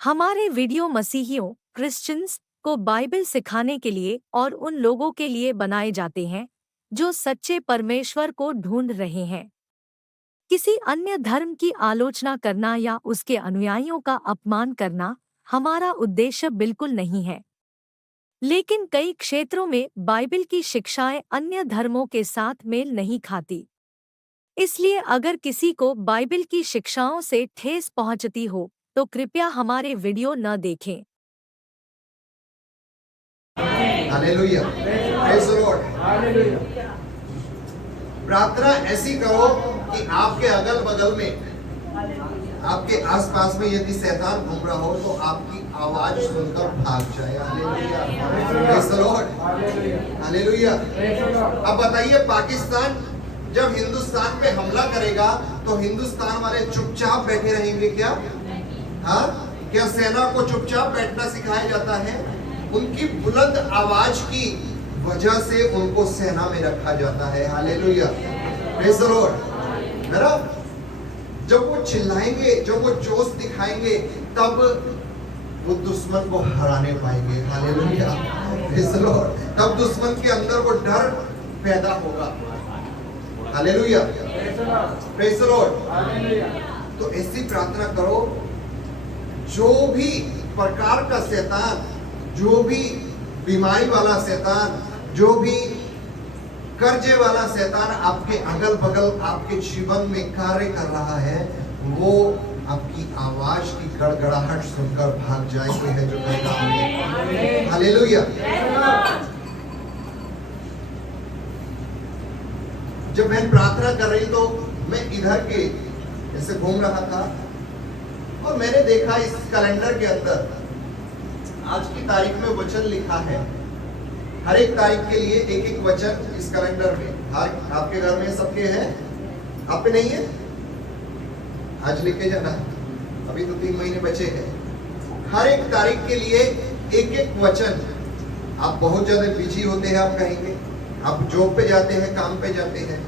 हमारे video मसीहियों Christians को Bible सिखाने के लिए और उन लोगों के लिए बनाए जाते हैं जो सच्चे परमेश्वर को ढूंढ रहे हैं। किसी अन्य धर्म की आलोचना करना या उसके अनुयायियों का अपमान करना हमारा उद्देश्य बिल्कुल नहीं है। लेकिन कई क्षेत्रों में बाइबल की शिक्षाएं अन्य धर्मों के साथ मेल नहीं खाती। इसलिए अगर किसी को बाइबल की शिक्षाओं से ठेस पहुंचती हो तो कृपया हमारे वीडियो न देखें। Hallelujah, praise the Lord. प्रार्थना ऐसी करो कि आपके अगल बगल में, आपके आसपास में यदि शैतान घूम रहा हो तो आपकी आवाज सुनकर भाग जाए। Hallelujah, praise the Lord, hallelujah. अब बताइए, पाकिस्तान जब हिंदुस्तान पे हमला करेगा तो हिंदुस्तान वाले चुपचाप बैठे रहेंगे क्या? हाँ, क्या सेना को चुपचाप बैठना सिखाया जाता है? उनकी बुलंद आवाज की वजह से उनको सेना में रखा जाता है। Hallelujah, praise the Lord. है ना? जब वो चिल्लाएंगे, जब वो जोश दिखाएंगे, तब वो दुश्मन को हराने पाएंगे। Hallelujah, praise the Lord. तब दुश्मन के अंदर वो डर पैदा होगा। Hallelujah, praise the Lord. तो ऐसी प्रार्थना करो, जो भी प्रकार का शैतान, जो भी बीमारी वाला शैतान, जो भी कर्जे वाला शैतान आपके अगल बगल आपके जीवन में कार्य कर रहा है, वो आपकी आवाज की गड़गड़ाहट सुनकर भाग जाए। कोई है जो कहता है हालेलुया। जब मैं प्रार्थना कर रही तो मैं इधर के ऐसे घूम रहा था और मैंने देखा इस कैलेंडर के अंदर आज की तारीख में वचन लिखा है। हर एक तारीख के लिए एक एक वचन इस कैलेंडर में। आपके घर में सबके हैं? आप पे नहीं है? आज लिख के जाना, अभी तो 3 महीने बचे हैं। हर एक तारीख के लिए एक एक वचन। आप बहुत ज्यादा बिजी होते हैं, आप कहेंगे, आप जॉब पे जाते हैं, काम पे जाते हैं,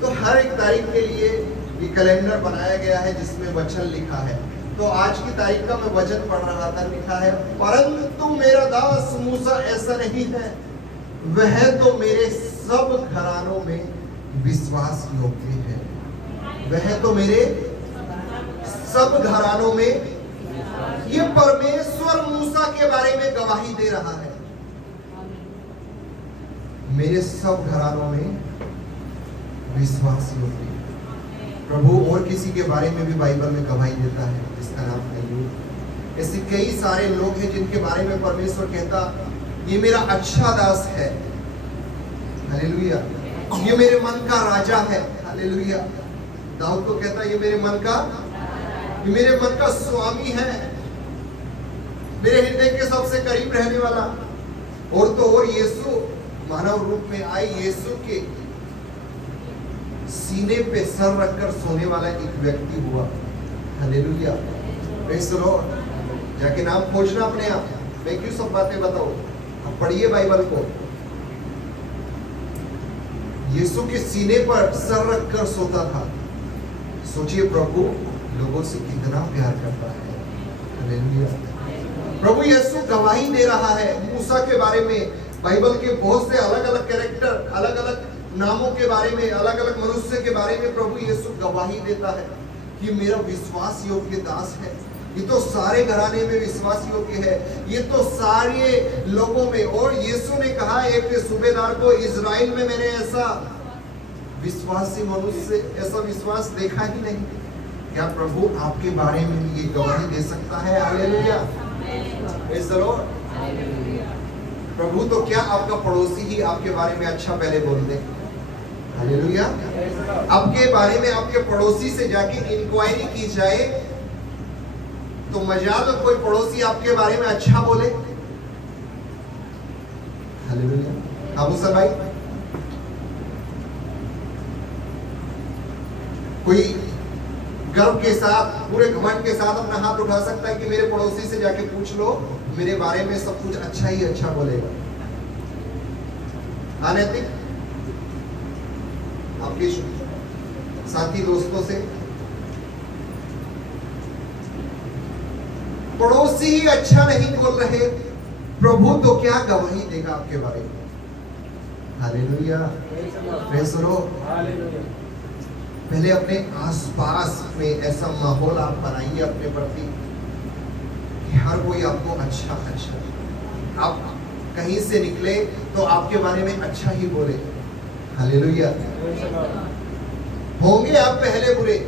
तो हर एक तारीख के लिए ये कैलेंडर बनाया गया है जिसमें वचन लिखा है। तो आज की तारीख का मैं वचन पढ़ रहा था, लिखा है, परंतु मेरा दास मूसा ऐसा नहीं है, वह तो मेरे सब घरानों में विश्वास योग्य है। वह तो मेरे सब घरानों में, ये परमेश्वर मूसा के बारे में गवाही दे रहा है, मेरे सब घरानों में विश्वास योग्य। प्रभु और किसी के बारे में भी बाइबल में गवाही देता है, जिसका नाम अय्यूब। ऐसे कई सारे लोग हैं जिनके बारे में परमेश्वर कहता, ये मेरा अच्छा दास है। हालेलुया, ये मेरे मन का राजा है। हालेलुया। दाऊद को कहता, ये मेरे मन का स्वामी है, मेरे हृदय के सबसे करीब रहने वाला। और तो और यीशु मानव रूप में आए, यीशु के सीने पे सर रखकर सोने वाला एक व्यक्ति हुआ। Hallelujah, praise the Lord. जाके नाम खोजना अपने आप। मैं क्यों सब बातें बताऊं? आप पढ़िए बाइबल को। यीशु के सीने पर सर रखकर सोता था। सोचिए, प्रभु लोगों से कितना प्यार करता है। हालेलुया। प्रभु यीशु गवाही दे रहा है मूसा के बारे में। बाइबल के बहुत से अलग अलग कैरेक्टर, अलग अलग नामों के बारे में, अलग अलग मनुष्य के बारे में प्रभु यीशु गवाही देता है कि मेरा विश्वास योग्य दास है। ये तो सारे घराने में विश्वास योग्य है, ये तो सारे लोगों में। और यीशु ने कहा एक सूबेदार को, इजराइल में मैंने ऐसा विश्वासी मनुष्य, ऐसा विश्वास देखा ही नहीं। क्या प्रभु आपके बारे में भी ये गवाही दे सकता है? Hallelujah, praise the Lord. प्रभु तो क्या आपका पड़ोसी ही आपके बारे में अच्छा पहले बोल दे। हालेलुया। आपके बारे में आपके पड़ोसी से जाके इंक्वायरी की जाए तो मजाल कोई पड़ोसी आपके बारे में अच्छा बोले। हालेलुया। अबू सर भाई, कोई गर्व के साथ, पूरे घमंड के साथ अपना हाथ उठा सकता है कि मेरे पड़ोसी से जाके पूछ लो, मेरे बारे में सब कुछ अच्छा ही अच्छा बोलेगा। अनैतिक? आपके साथी दोस्तों से पड़ोसी ही अच्छा नहीं बोल रहे, प्रभु तो क्या गवाही देगा आपके बारे में। Hallelujah, praise the Lord. पहले अपने आसपास में ऐसा माहौल आप बनाइए अपने प्रति कि हर कोई आपको अच्छा अच्छा, आप कहीं से निकले तो आपके बारे में अच्छा ही बोले। हालेलुया। होंगे आप पहले बुरे,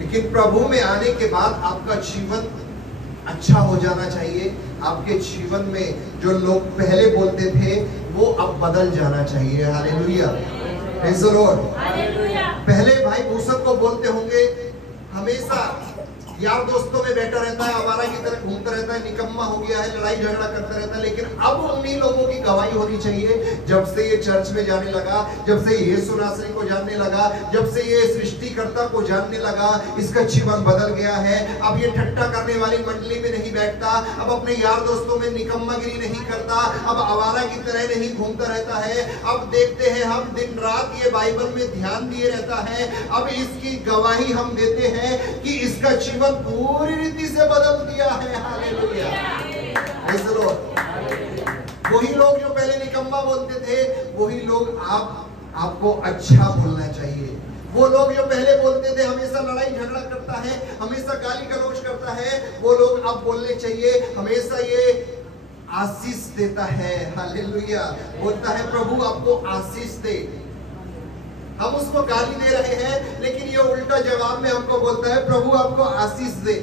लेकिन प्रभु में आने के बाद आपका जीवन अच्छा हो जाना चाहिए। आपके जीवन में जो लोग पहले बोलते थे वो अब बदल जाना चाहिए। Hallelujah, praise the Lord. पहले भाई भूसक को बोलते होंगे, हमेशा यार दोस्तों में बैठा रहता है, आवारा की तरह घूमता रहता है, निकम्मा हो गया है, लड़ाई झगड़ा करता रहता है। लेकिन अब उन्हीं लोगों की गवाही होनी चाहिए, जब से ये चर्च में जाने लगा, जब से यीशु नासरी को जानने लगा, जब से ये सृष्टिकर्ता को जानने लगा, इसका जीवन बदल गया है। अब ये ठट्टा करने वाली मंडली में नहीं बैठता, अब अपने यार दोस्तों में निकम्मागिरी नहीं करता, अब आवारा की तरह नहीं घूमता रहता है। अब देखते हैं हम दिन रात ये बाइबल में ध्यान दिए रहता है। अब इसकी गवाही हम देते हैं कि इसका जीवन पूरी रीति से बदल दिया है। Hallelujah, praise the Lord. वही लोग जो पहले निकम्मा बोलते थे, वही लोग आपको अच्छा बोलना चाहिए। वो लोग जो पहले बोलते थे हमेशा लड़ाई झगड़ा करता है, हमेशा गाली गलौज करता है, वो लोग अब बोलने चाहिए हमेशा ये आशीष देता है। हालेलुया, बोलता है प्रभु आपको आशीष दे। हम उसको गाली दे रहे हैं, लेकिन ये उल्टा जवाब में हमको बोलता है प्रभु आपको आशीष दे।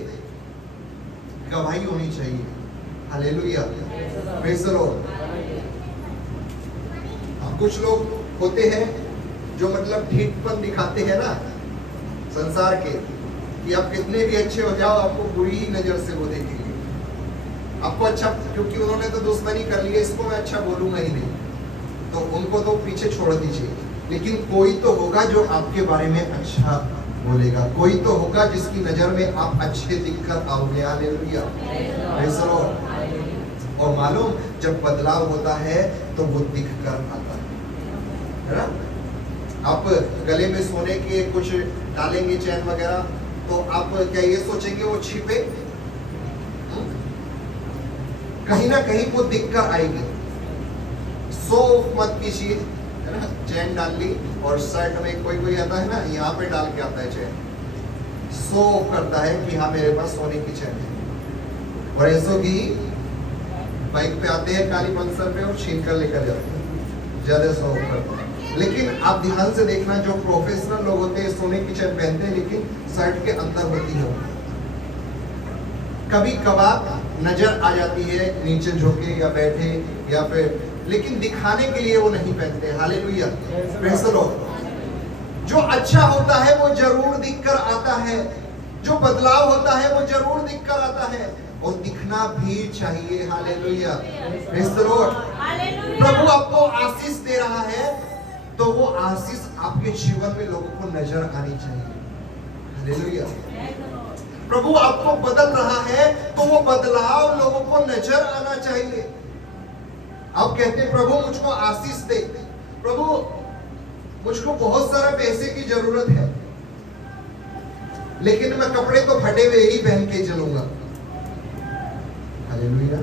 गवाही होनी चाहिए। Hallelujah, praise the Lord. अब कुछ लोग होते हैं जो मतलब ठीकपन दिखाते हैं ना संसार के, कि आप कितने भी अच्छे हो जाओ आपको बुरी ही नजर से वो देखेंगे आपको अच्छा, क्योंकि उन्होंने तो दुश्मनी कर ली है, इसको मैं अच्छा बोलूंगा ही नहीं, तो उनको तो पीछे छोड़ दीजिए। लेकिन कोई तो होगा जो आपके बारे में अच्छा बोलेगा, कोई तो होगा जिसकी नजर में आप अच्छे दिखकर आओगे। Hallelujah, praise the Lord. और मालूम जब बदलाव होता है तो वो दिखकर आता है ना। आप गले में सोने के कुछ डालेंगे चैन वगैरह, तो आप क्या ये सोचेंगे वो छिपे? कहीं ना कहीं वो दिखकर आएगी। सो मत कीजिए, है ना। चैन डाल ली और शर्ट में कोई आता है ना, यहाँ पे डाल के आता है चैन, सो करता है कि हाँ मेरे पास सोने की चैन है। और ऐसो की बाइक पे आते हैं काली पल्सर पे और छीन कर लेकर जाते हैं, ज्यादा शो करते हैं। लेकिन आप ध्यान से देखना, जो प्रोफेशनल लोग होते हैं सोने की चैन पहनते हैं, लेकिन शर्ट के अंदर होती है। कभी कभार नजर आ जाती है नीचे झुके या बैठे या फिर, लेकिन दिखाने के लिए वो नहीं पहनते। Hallelujah, praise the Lord. जो अच्छा होता है वो जरूर दिखकर आता है, जो बदलाव होता है वो जरूर दिखकर आता है, और दिखना भी चाहिए। Hallelujah, praise the Lord. प्रभु आपको आशीष दे रहा है तो वो आशीष आपके जीवन में लोगों को नजर आनी चाहिए। हालेलुया। प्रभु आपको बदल रहा है तो वो बदलाव लोगों को नजर आना चाहिए। आप कहते हैं प्रभु मुझको आशीष दे, प्रभु मुझको बहुत सारा पैसे की जरूरत है, लेकिन मैं कपड़े तो फटे हुए ही पहन के चलूंगा। हालेलुया।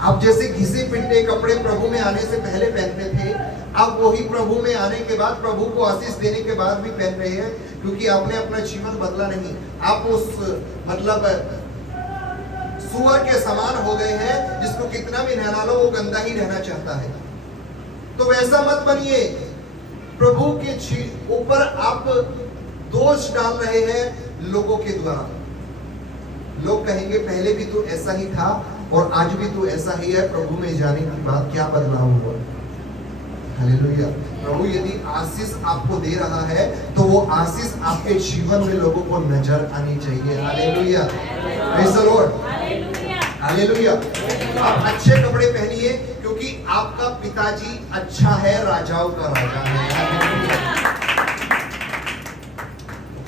आप जैसे घिसे पिटे कपड़े प्रभु में आने से पहले पहनते थे, अब वही प्रभु में आने के बाद, प्रभु को आशीष देने के बाद भी पहन रहे हैं, क्योंकि आपने अपना जीवन बदला नहीं। आप उस मतलब सुअर के समान हो गए हैं जिसको कितना भी नहला लो वो गंदा ही रहना चाहता है। तो वैसा मत बनिए। प्रभु के ऊपर आप दोष डाल रहे हैं लोगों के द्वारा। लोग कहेंगे पहले भी तू ऐसा ही था और आज भी तू ऐसा ही है, प्रभु में जाने के बाद क्या बदलाव हुआ। हालेलुया। प्रभु यदि आशीष आपको दे रहा है तो वो आशीष आपके जीवन में लोगों को नजर आनी चाहिए। Hallelujah, praise the Lord. Hallelujah. आप अच्छे कपड़े पहनिए क्योंकि आपका पिताजी अच्छा है, राजाओं का राजा है। हालेलुया।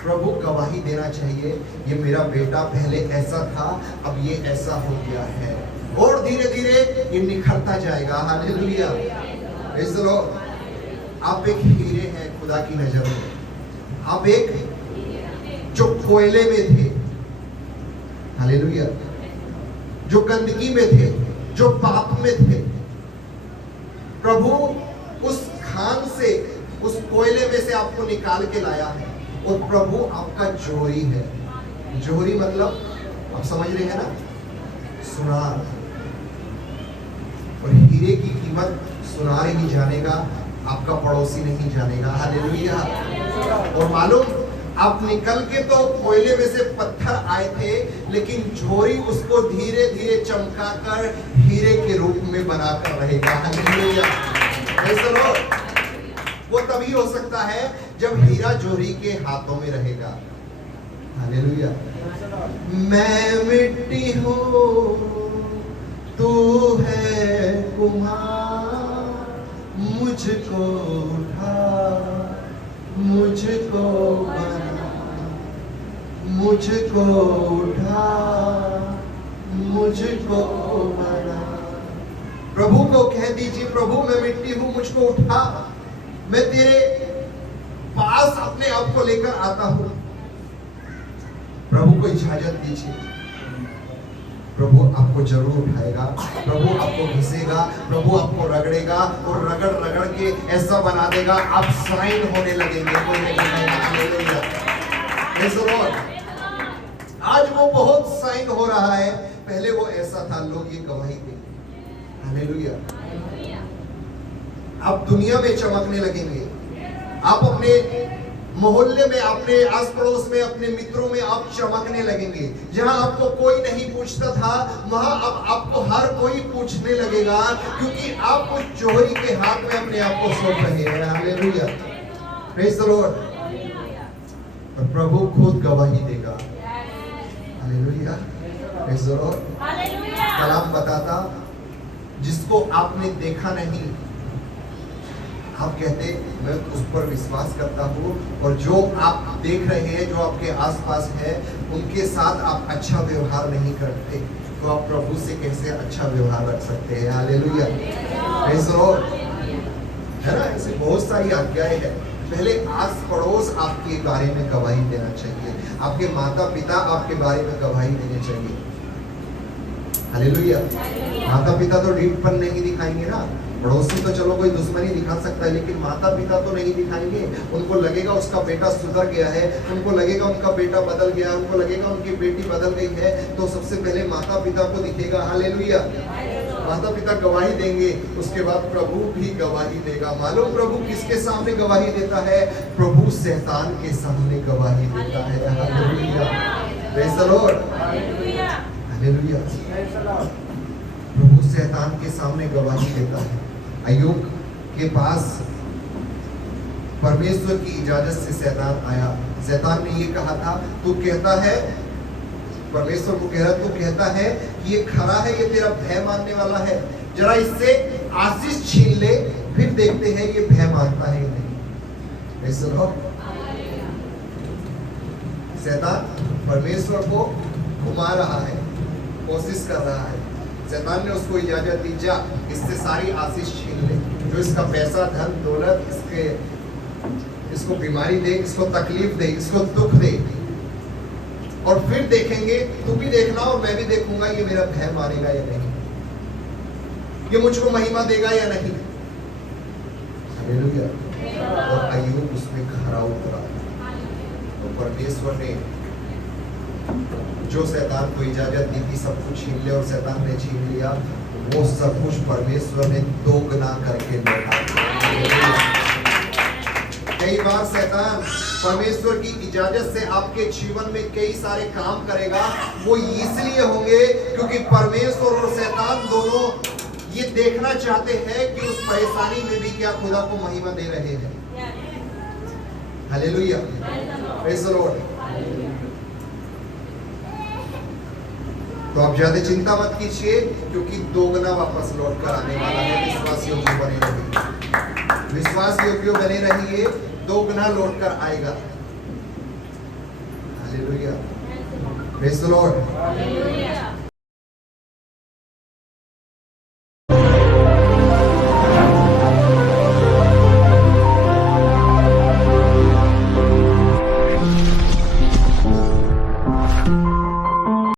प्रभु गवाही देना चाहिए, ये मेरा बेटा पहले ऐसा था अब ये ऐसा हो गया है, और धीरे धीरे ये निखरता जाएगा। Hallelujah, praise the Lord. आप एक हीरे हैं खुदा की नजर में। आप एक जो कोयले में थे हालेलुया। जो गंदगी में थे, जो पाप में थे, प्रभु उस खान से, उस कोयले में से आपको निकाल के लाया है। और प्रभु आपका जोहरी है। जोहरी मतलब आप समझ रहे हैं ना, सुनार। और हीरे की कीमत सुनार ही जानेगा, आपका पड़ोसी नहीं जानेगा। हालेलुया। और मालूम, आप निकल के तो कोयले में से पत्थर आए थे, लेकिन जोहरी उसको धीरे धीरे चमका कर हीरे के रूप में बनाकर रहेगा। हालेलुया। Praise the Lord. वो तभी हो सकता है जब हीरा जोहरी के हाथों में रहेगा। हालेलुया। मैं मिट्टी हूँ, तू है कुम्हार, मुझको उठा, मुझको बना, मुझको उठा, मुझको बना। प्रभु को कह दीजिए, प्रभु मैं मिट्टी हूं, मुझको उठा, मैं तेरे पास अपने आप को लेकर आता हूं। प्रभु को इजाजत दीजिए, प्रभु आपको जरूर उठाएगा, प्रभु आपको घिसेगा, प्रभु आपको रगड़ेगा और रगड़ रगड़ के ऐसा बना देगा आप साइन होने लगेंगे। कोई नहीं कहेगा प्रेज़ द लॉर्ड। आज वो बहुत साइन हो रहा है, पहले वो ऐसा था, लोग ये गवाही देंगे। हालेलुया। आप दुनिया में चमकने लगेंगे, आप अपने मोहल्ले में, अपने आस पड़ोस में, अपने मित्रों में आप चमकने लगेंगे। जहां आपको कोई नहीं पूछता था, वहां अब आपको हर कोई पूछने लगेगा, क्योंकि आप उस जोहरी के हाथ में अपने आप को सौंप रहे हैं। हालेलुया। Praise the Lord. और प्रभु खुद गवाही देगा। हालेलुया। Praise the Lord. कलाम बताता, जिसको आपने देखा नहीं, आप कहते मैं उस पर विश्वास करता हूँ, और जो आप देख रहे हैं, जो आपके आसपास है, उनके साथ आप अच्छा व्यवहार नहीं करते, तो आप प्रभु से कैसे अच्छा व्यवहार रख सकते हैं। हालेलुया। Praise the Lord. है ना, ऐसे बहुत सारी आज्ञाएं हैं। पहले आस पड़ोस आपके बारे में गवाही देना चाहिए, आपके माता पिता आपके बारे में गवाही देने चाहिए। हालेलुया। माता पिता तो ढीठपन नहीं दिखाएंगे ना, पड़ोसी तो चलो कोई दुश्मनी दिखा सकता है, लेकिन माता पिता तो नहीं दिखाएंगे। उनको लगेगा उसका बेटा सुधर गया है, उनको लगेगा उनका बेटा बदल गया, उनको लगेगा उनकी बेटी बदल गई है, तो सबसे पहले माता पिता को दिखेगा। हालेलुया। माता पिता गवाही देंगे, उसके बाद प्रभु भी गवाही देगा। मालूम प्रभु किसके सामने गवाही देता है? प्रभु शैतान के सामने गवाही देता है। Hallelujah. Praise the Lord. Hallelujah. प्रभु शैतान के सामने गवाही देता है। अय्यूब के पास परमेश्वर की इजाजत से शैतान आया। शैतान ने ये कहा था, तू कहता है, परमेश्वर को कह रहा, तू कहता है कि ये खरा है, ये तेरा भय मानने वाला है, जरा इससे आशीष छीन ले, फिर देखते हैं ये भय मानता है नहीं। सुनो, शैतान परमेश्वर को घुमा रहा है, कोशिश कर रहा है। शैतान ने उसको इजाजत दी, जा इससे सारी आशीष छीन ले, जो इसका पैसा धन दौलत, इसको बीमारी दे, इसको तकलीफ दे, इसको दुख दे, और फिर देखेंगे, तू भी देखना और मैं भी देखूंगा ये मेरा भय मानेगा या नहीं, ये मुझको महिमा देगा या नहीं। हालेलुया। और अय्यूब उसमें खरा उतरा। तो परमेश्वर ने जो शैतान को इजाजत दी थी सब कुछ छीन लिया, और शैतान ने छीन लिया, वो सब कुछ परमेश्वर ने दोगुना करके लौटा। कई बार शैतान परमेश्वर की इजाजत से आपके जीवन में कई सारे काम करेगा, वो इसलिए होंगे क्योंकि परमेश्वर और शैतान दोनों ये देखना चाहते हैं कि उस परेशानी में भी क्या खुदा को महिमा दे रहे हैं। हालेलुया। Praise the Lord. तो आप ज्यादा चिंता मत कीजिए, क्योंकि दोगुना वापस लौट कर आने वाला है। विश्वास योग्य बने रहिए, विश्वास योग्य बने रहिए, दोगुना लौट कर आएगा। हालेलुया। Praise the Lord.